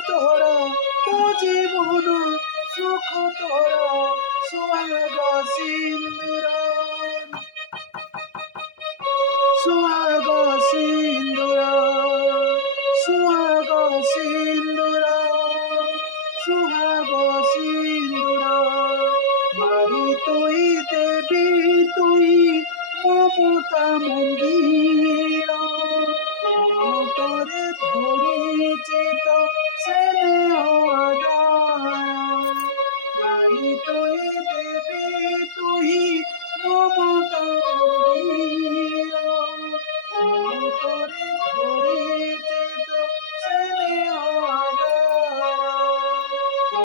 তোরা তো জীবন সুখ তোরা সোহাগ সিন্দুর সোহাগ সিন্দুর সোহাগ সিন্দুর সোহাগ সিন্দুর মারি তুই দেবী তুই মমতা মন্দির